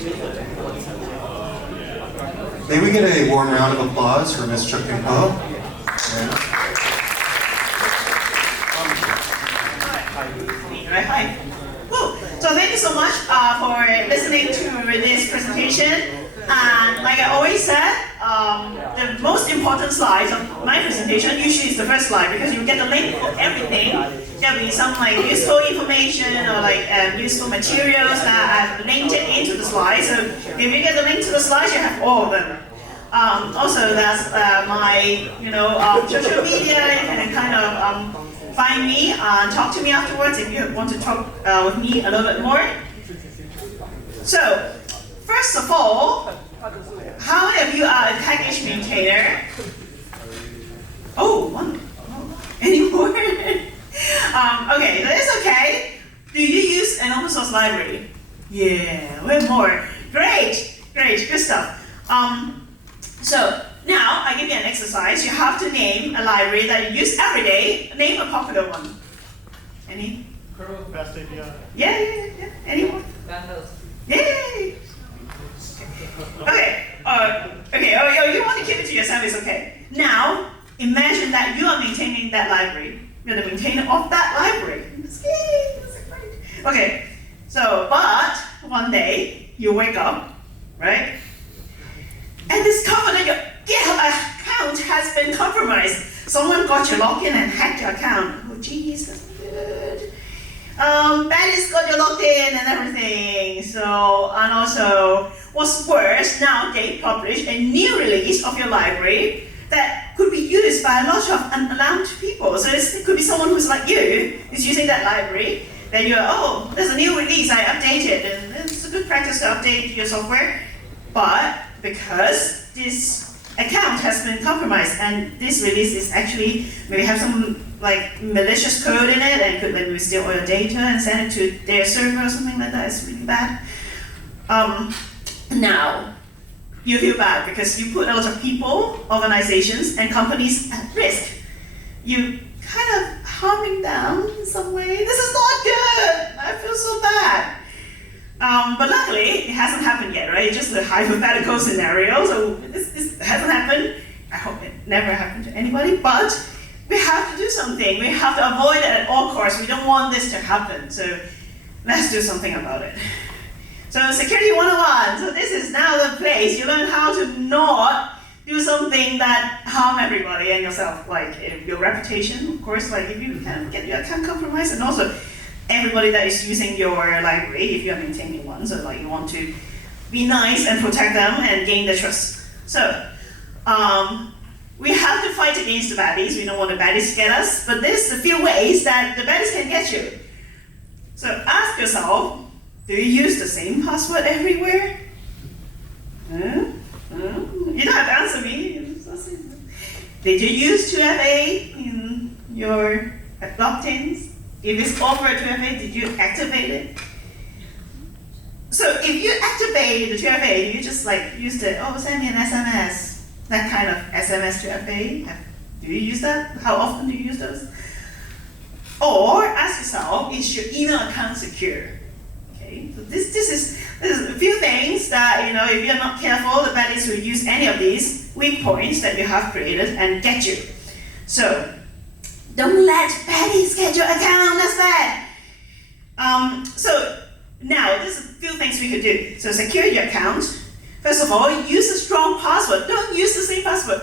May we get a warm round of applause for Ms. Cheuk Ting Ho? Hi. Woo. So thank you so much for listening to this presentation. And like I always said, the most important slide of my presentation usually is the first slide, because you get the link for everything. There'll be some like useful information or like useful materials that I've linked it into the slides. So if you get the link to the slides, you have all of them. Also, that's my social media. You can kind of find me and talk to me afterwards if you want to talk with me a little bit more. So, first of all, how many of you are a package maintainer? Oh, one. Any more? Okay, that's okay. Do you use an open source library? Yeah, way more. Great, good stuff. So now I give you an exercise. You have to name a library that you use every day. Name a popular one. Any? Curl, Fast API. Yeah. Anyone? Pandas. Yay! Okay. Oh, you want to keep it to yourself? It's okay. Now imagine that you are maintaining that library. You're the maintainer of that library. Okay. So, but one day you wake up, right? And discover that your GitHub account has been compromised. Someone got your login and hacked your account. Oh geez, that's not good. Baddies got your login and everything. So, and also, what's worse, now they publish a new release of your library that could be used by a lot of unalarmed people. So it could be someone who's like you, who's using that library. Then you're, oh, there's a new release, I updated, and it's a good practice to update your software. But because this account has been compromised and this release is actually maybe have some like malicious code in it and could maybe steal all your data and send it to their server or something like that, it's really bad. Now, you feel bad because you put a lot of people, organizations, and companies at risk. You kind of harming them in some way. This is not good. I feel so bad. But luckily, it hasn't happened yet, right? It's just a hypothetical scenario, so this hasn't happened. I hope it never happened to anybody, but we have to do something. We have to avoid it at all costs. We don't want this to happen, so let's do something about it. So Security 101, so this is now the place you learn how to not do something that harm everybody and yourself, like your reputation, of course, like if you can get your account compromised, and also everybody that is using your library, if you are maintaining one, so like you want to be nice and protect them and gain their trust. So, we have to fight against the baddies. We don't want the baddies to get us, but there's a few ways that the baddies can get you. So ask yourself, do you use the same password everywhere? You don't have to answer me. Did you use 2FA in your logins? If it's over 2FA, did you activate it? So if you activate the 2FA, you just like use the, send me an SMS, that kind of SMS 2FA. Do you use that? How often do you use those? Or ask yourself, is your email account secure? Okay, so this is a few things that, if you're not careful, the baddies will use any of these weak points that you have created and get you. So, don't let baddies get your account, that's bad. So now, there's a few things we could do. So secure your account. First of all, use a strong password. Don't use the same password.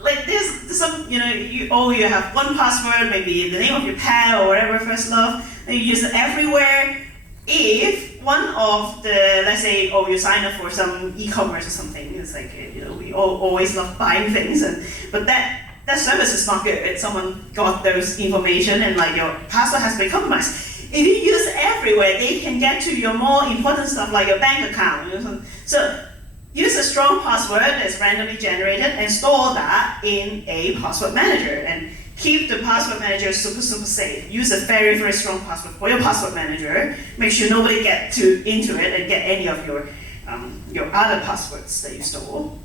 Like there's some, you have one password, maybe the name of your pet or whatever, first love, and you use it everywhere. If one of the, let's say, you sign up for some e-commerce or something, it's like, we always love buying things, but that service is not good. Someone got those information and like your password has been compromised. If you use it everywhere, they can get to your more important stuff like your bank account. So use a strong password that's randomly generated and store that in a password manager. And keep the password manager super safe. Use a very, very strong password for your password manager. Make sure nobody get into it and get any of your other passwords that you store.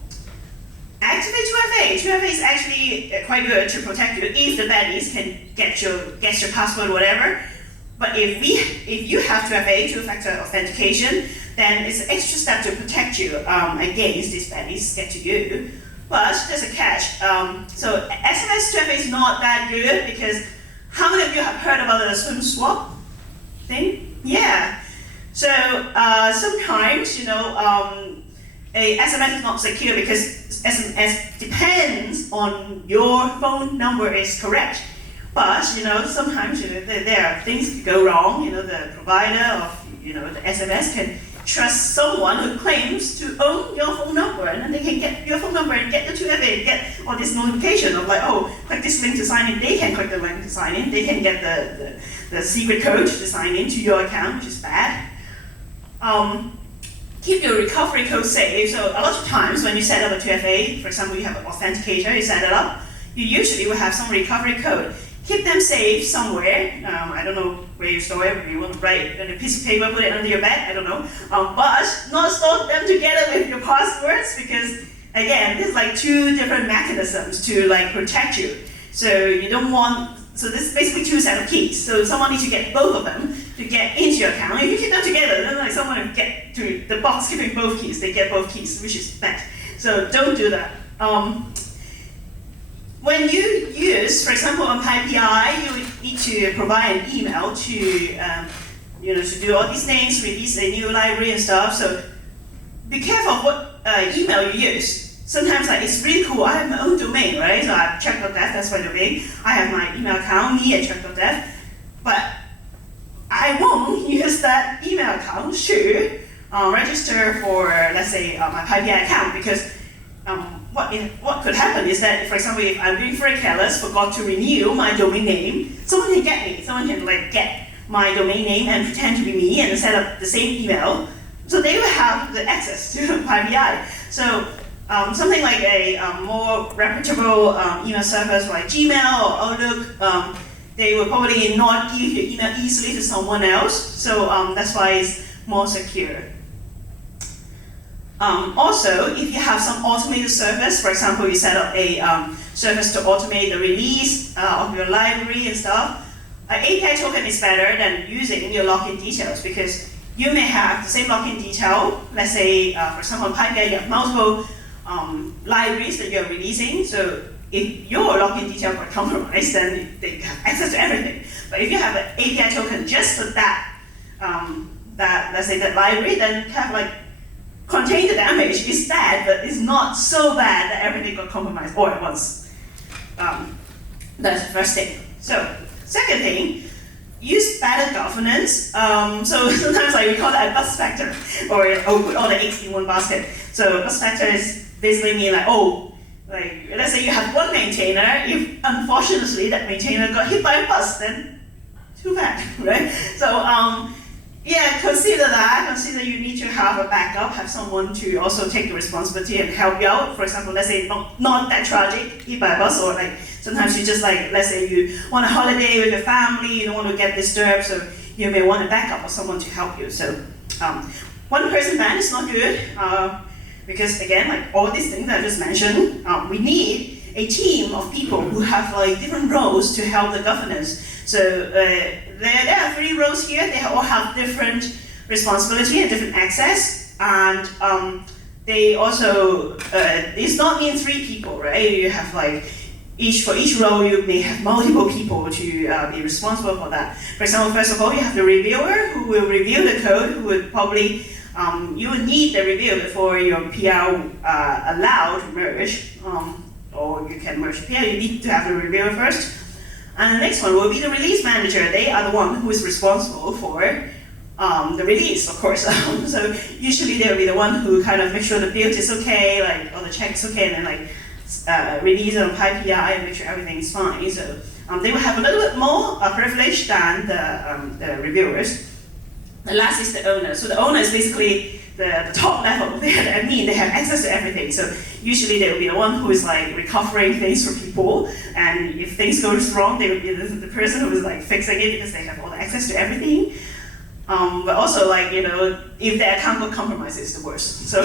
Activate 2FA. 2FA is actually quite good to protect you if the baddies can get your password, whatever. But if you have 2FA, two-factor authentication, then it's an extra step to protect you against these baddies get to you. But there's a catch. So SMS 2FA is not that good because how many of you have heard about the swim swap thing? Yeah. So sometimes, a SMS is not secure because SMS depends on your phone number is correct. But sometimes there are things that go wrong. The provider of the SMS can trust someone who claims to own your phone number, and then they can get your phone number and get the 2FA, get all this notification of like, oh, click this link to sign in. They can click the link to sign in. They can get the secret code to sign into your account, which is bad. Keep your recovery code safe. So a lot of times when you set up a 2FA, for example, you have an authenticator, you set it up, you usually will have some recovery code. Keep them safe somewhere. I don't know where you store it. If you want to write on a piece of paper, put it under your bed, I don't know. But not store them together with your passwords because, again, there's like two different mechanisms to like protect you. So you don't want, so this is basically two sets of keys. So someone needs to get both of them to get into your account. If you keep them together, then like someone will get to the box keeping both keys. They get both keys, which is bad. So don't do that. When you use, for example, on PyPI, you would need to provide an email to, to do all these things, release a new library and stuff. So be careful of what email you use. Sometimes it's really cool. I have my own domain, right? So I have cheuk.dev, that's my domain. I have my email account, me@cheuk.dev. But I won't use that email account to register for, let's say, my PyPI account because what could happen is that, for example, if I'm being very careless, forgot to renew my domain name, someone can get me. Someone can get my domain name and pretend to be me and set up the same email. So they will have the access to PyPI. So something like a more reputable email service like Gmail or Outlook, they will probably not give your email easily to someone else. So that's why it's more secure. Also, if you have some automated service, for example, you set up a service to automate the release of your library and stuff, an API token is better than using your login details because you may have the same login detail. Let's say, for example, on PyPI, you have multiple libraries that you're releasing. So if your login detail got compromised, then they have access to everything. But if you have an API token just for that, let's say that library, then kind of like contain the damage is bad, but it's not so bad that everything got compromised all at once. That's the first thing. So, second thing, use better governance. So sometimes we call that a bus factor, or put all the eggs in one basket. So bus factor is basically mean let's say you have one maintainer. If unfortunately that maintainer got hit by a bus, then too bad, right? So yeah, consider that. Consider you need to have a backup, have someone to also take the responsibility and help you out. For example, let's say not that tragic, hit by a bus, or sometimes you just let's say you want a holiday with your family, you don't want to get disturbed, so you may want a backup or someone to help you. So one person ban is not good because again, all these things that I just mentioned, we need a team of people who have different roles to help the governance. So there are 3 roles here. They all have different responsibility and different access, and they also it's not mean 3 people, right? You have for each role you may have multiple people to be responsible for that. For example, first of all, you have the reviewer who will review the code, who would probably you would need the review before your PR allow to merge, or you can merge PR. You need to have the reviewer first. And the next one will be the release manager. They are the one who is responsible for the release, of course. So usually they will be the one who kind of make sure the build is okay, all the checks okay, and then release it on PyPI and make sure everything is fine. So they will have a little bit more privilege than the reviewers. The last is the owner. So the owner is basically the top level. They are the admin. They have access to everything. So usually they will be the one who is recovering things for people. And if things go wrong, they will be the person who is fixing it because they have all the access to everything. But also if their account got compromised, it's the worst. So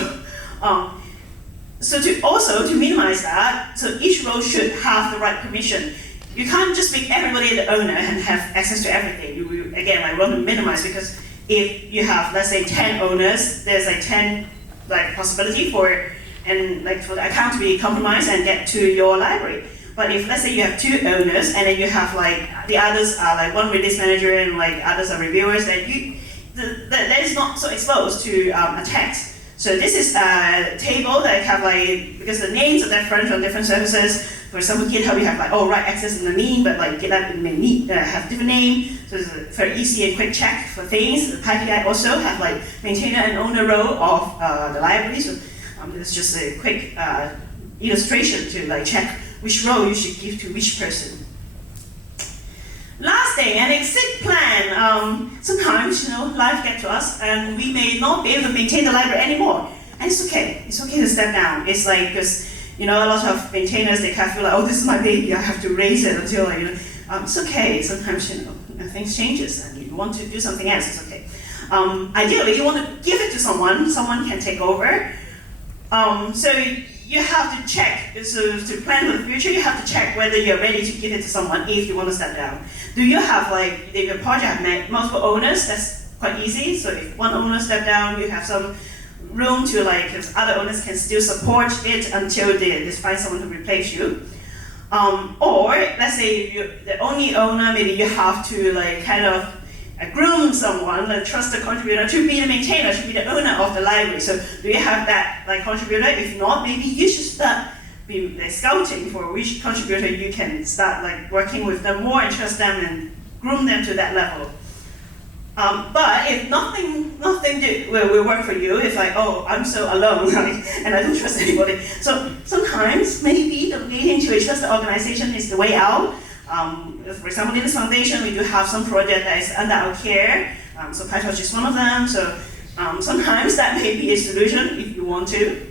to minimize that, so each role should have the right permission. you can't just make everybody the owner and have access to everything. Again, I want to minimize, because if you have, let's say, 10 owners, there's like 10 possibility for the account to be compromised and get to your library. But if, let's say, you have 2 owners, and then you have the others are one release manager and others are reviewers, then that is not so exposed to attacks. So this is a table that have because the names are different from different services. For example, GitHub, you have write access in the name, but GitHub may have different name. So it's a very easy and quick check for things. The PyPI also have maintainer and owner row of the library. So this is just a quick illustration to check which row you should give to which person. Last thing, an exit plan. Sometimes, life gets to us, and we may not be able to maintain the library anymore. And it's okay. It's okay to step down. It's because, a lot of maintainers, they kind of feel oh, this is my baby, I have to raise it until, it's okay. Sometimes, things changes, and you want to do something else, it's okay. Ideally, you want to give it to someone can take over. So you have to check, so to plan for the future, you have to check whether you're ready to give it to someone if you want to step down. Do you have, if your project has multiple owners, that's quite easy. So if one owner step down, you have some room to, because other owners can still support it until they find someone to replace you. Or, let's say you're the only owner, maybe you have to, groom someone, trust the contributor to be the maintainer, to be the owner of the library. So do you have that contributor? If not, maybe you should start scouting for which contributor you can start working with them more and trust them and groom them to that level. But if nothing will work for you, if oh, I'm so alone, and I don't trust anybody. So sometimes maybe donating to a trusted organization is the way out. For example, in this foundation, we do have some project that is under our care. So PyTorch is one of them. So sometimes that may be a solution if you want to.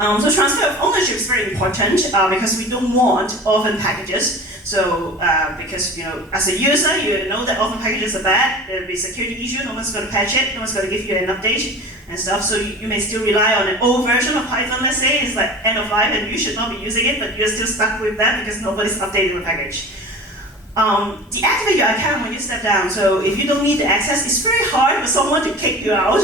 So transfer of ownership is very important because we don't want orphan packages. So because as a user, you know that orphan packages are bad. There'll be a security issue. No one's going to patch it. No one's going to give you an update and stuff. So you may still rely on an old version of Python. Let's say it's end of life, and you should not be using it, but you're still stuck with that because nobody's updating the package. Deactivate your account when you step down. So if you don't need the access, it's very hard for someone to kick you out.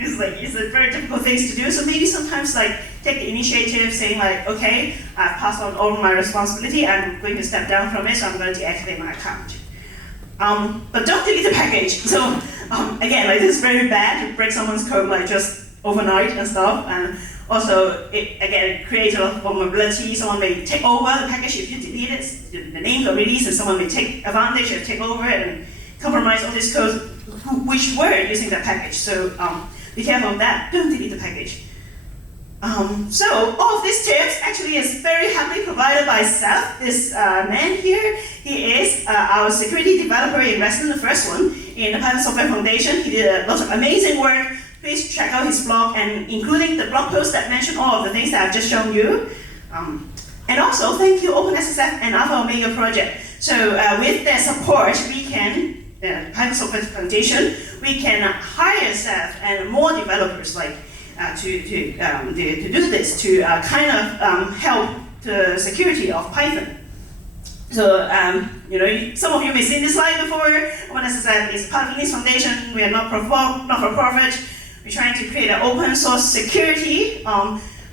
It's a very difficult thing to do. So maybe sometimes take the initiative, saying okay, I've passed on all my responsibility. I'm going to step down from it, so I'm going to deactivate my account. But don't delete the package. So again, this is very bad to break someone's code just overnight and stuff. And also, it creates a lot of vulnerability. Someone may take over the package if you delete it. The name got released, and someone may take advantage and take over it and compromise all this code which were using that package. So be careful of that. Don't delete the package. So all of these tips actually is very happily provided by Seth, this man here. He is our security developer in resident, the first one in the Python Software Foundation. He did a lot of amazing work. Please check out his blog, and including the blog post that mentioned all of the things that I've just shown you. And also, thank you OpenSSF and Alpha Omega project. So with their support, we can, Python Software Foundation, we can hire staff and more developers to do this, to help the security of Python. So, some of you may have seen this slide before. OpenSSF is part of the Linux Foundation. We are not for profit. We're trying to create an open source security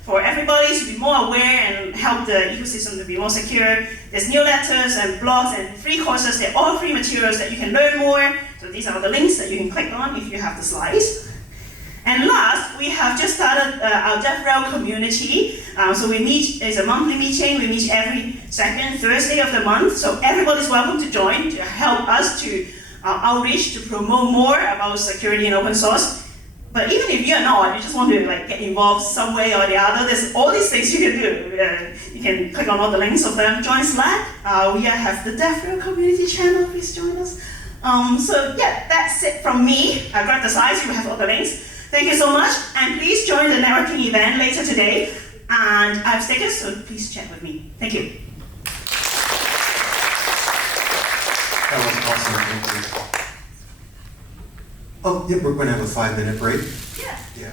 for everybody to be more aware and help the ecosystem to be more secure. There's newsletters and blogs and free courses. They're all free materials that you can learn more. So these are the links that you can click on if you have the slides. And last, we have just started our DevRel community. So we meet, it's a monthly meeting. We meet every second Thursday of the month. So everybody's welcome to join to help us to outreach, to promote more about security and open source. But even if you're not, you just want to get involved some way or the other, there's all these things you can do. You can click on all the links of them. Join Slack. We have the DevRel community channel. Please join us. So yeah, that's it from me. I grabbed the slides. You have all the links. Thank you so much, and please join the networking event later today. And I have stickers, so please chat with me. Thank you. That was awesome. Thank you. Oh, yeah, we're going to have a 5-minute break. Yeah. Yeah.